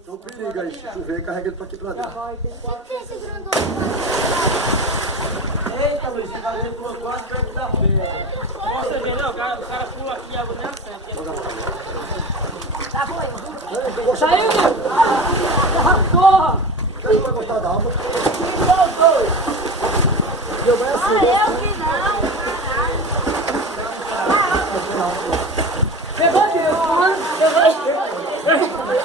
Então periga aí, se chover, carrega ele pra aqui pra dentro. Eita, Luiz, o cara pulou quase perto da pedra. Você vê, não? O cara pula aqui e a água nem acerta. Tá bom, Saiu! Você não vai gostar da água? eu que